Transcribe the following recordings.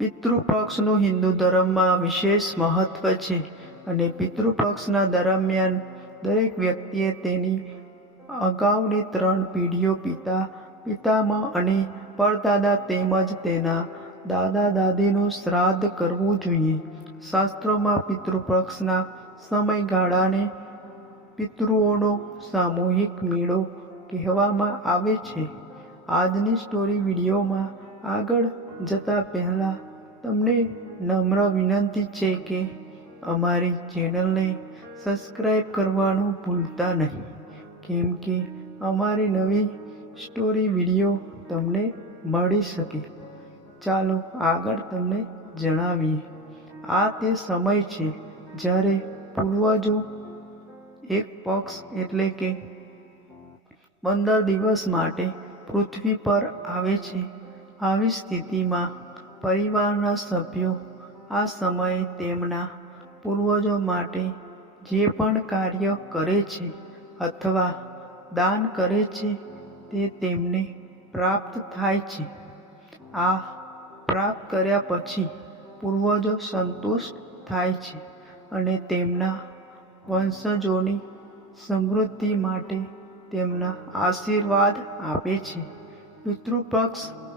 પિતૃપક્ષનું હિન્દુ ધર્મમાં વિશેષ મહત્વ છે અને પિતૃપક્ષના દરમિયાન દરેક વ્યક્તિએ તેની અગાઉની ત્રણ પેઢીઓ પિતા, પિતામહ અને પરદાદા તેમજ તેના દાદા દાદીનું શ્રાદ્ધ કરવું જોઈએ. શાસ્ત્રોમાં પિતૃપક્ષના સમયગાળાને પિતૃઓનો સામૂહિક મેળો કહેવામાં આવે છે. આજની સ્ટોરી વિડીયોમાં આગળ જતા પહેલાં તમને નમ્ર વિનંતી છે કે અમારી ચેનલને સબસ્ક્રાઈબ કરવાનું ભૂલતા નહીં. કેમ કે અમારી નવી સ્ટોરી વીડિયો તમને મળી શકે. ચાલો આગળ તમને જણાવીએ. આ તે સમય છે જ્યારે પૂર્વજો એક પક્ષ એટલે કે પંદર દિવસ માટે પૃથ્વી પર આવે છે. આવી સ્થિતિમાં પરિવારના સભ્યો આ સમયે તેમના પૂર્વજો માટે જે પણ કાર્ય કરે છે અથવા દાન કરે છે તે તેમને પ્રાપ્ત થાય છે. આ પ્રાપ્ત કર્યા પછી પૂર્વજો સંતુષ્ટ થાય છે અને તેમના વંશજોની સમૃદ્ધિ માટે તેમના આશીર્વાદ આપે છે. પિતૃપક્ષ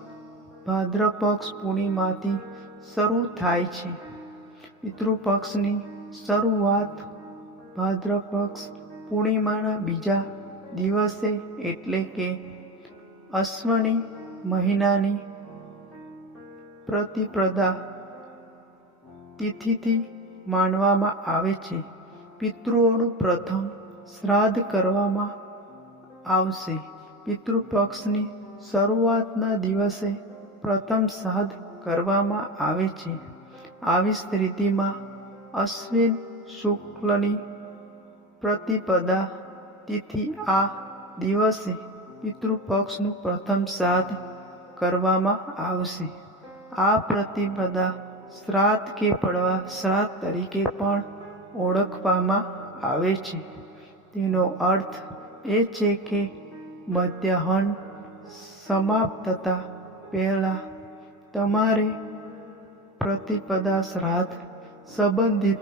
ભાદ્રપક્ષ પૂર્ણિમાથી શરૂ થાય છે. પિતૃપક્ષની શરૂઆત ભાદ્રપક્ષ પૂર્ણિમાના બીજા દિવસે એટલે કે અશ્વની મહિનાની પ્રતિપ્રદા તિથિથી માનવામાં આવે છે. પિતૃઓનું પ્રથમ શ્રાદ્ધ કરવામાં આવશે. પિતૃપક્ષની શરૂઆતના દિવસે પ્રથમ સાધ કરવામાં આવે છે. આવી સ્થિતિમાં અશ્વિન શુક્લની પ્રતિપદા તિથિ આ દિવસે પિતૃપક્ષનું પ્રથમ શ્રાદ્ધ કરવામાં આવશે. આ પ્રતિપદા શ્રાદ્ધ કે પડવા શ્રાદ્ધ તરીકે પણ ઓળખવામાં આવે છે. તેનો અર્થ એ છે કે મધ્યાહન સમાપ્ત થતા પહેલાં તમારે પ્રતિપદા શ્રાદ્ધ સંબંધિત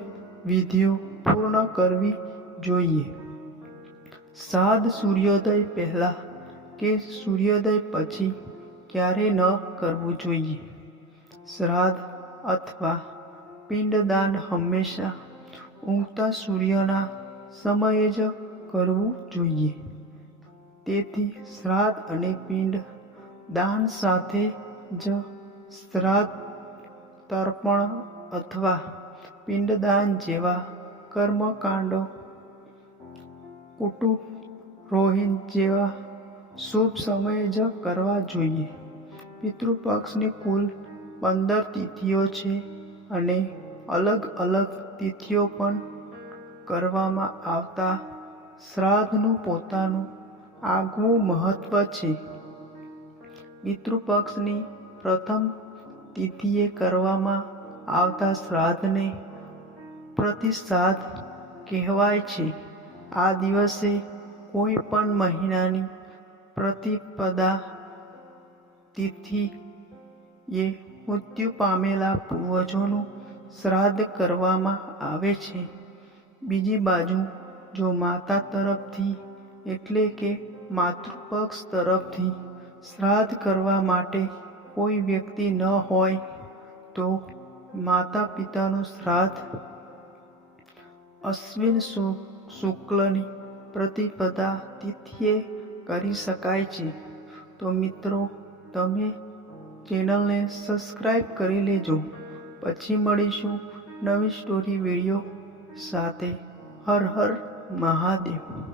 વિધિઓ પૂર્ણ કરવી જોઈએ. શ્રાદ્ધ સૂર્યોદય પહેલાં કે સૂર્યોદય પછી ક્યારે ન કરવું જોઈએ. શ્રાદ્ધ અથવા પિંડદાન હંમેશા ઊગતા સૂર્યના સમયે જ કરવું જોઈએ. તેથી શ્રાદ્ધ અને પિંડ દાન સાથે જ શ્રાદ્ધ, તર્પણ અથવા પિંડદાન જેવા કર્મકાંડો, કુટુંબ રોહિણ જેવા શુભ સમયે જ કરવા જોઈએ. પિતૃપક્ષની કુલ પંદર તિથિઓ છે અને અલગ અલગ તિથિઓ પણ કરવામાં આવતા શ્રાદ્ધનું પોતાનું આગવું મહત્ત્વ છે. પિતૃપક્ષની પ્રથમ તિથિએ કરવામાં આવતા શ્રાદ્ધને પ્રતિશ્રાદ્ધ કહેવાય છે. આ દિવસે કોઈ પણ મહિનાની પ્રતિપદા તિથિએ મૃત્યુ પામેલા પૂર્વજોનું શ્રાદ્ધ કરવામાં આવે છે. બીજી બાજુ, જો માતા તરફથી એટલે કે માતૃપક્ષ તરફથી શ્રાદ્ધ કરવા માટે કોઈ વ્યક્તિ ન હોય તો માતા પિતાનું શ્રાદ્ધ અશ્વિન શુક્લની પ્રતિપદા તિથિએ કરી શકાય છે. તો મિત્રો, તમે ચેનલને સબસ્ક્રાઈબ કરી લેજો. પછી મળીશું નવી સ્ટોરી વીડિયો સાથે. હર હર મહાદેવ.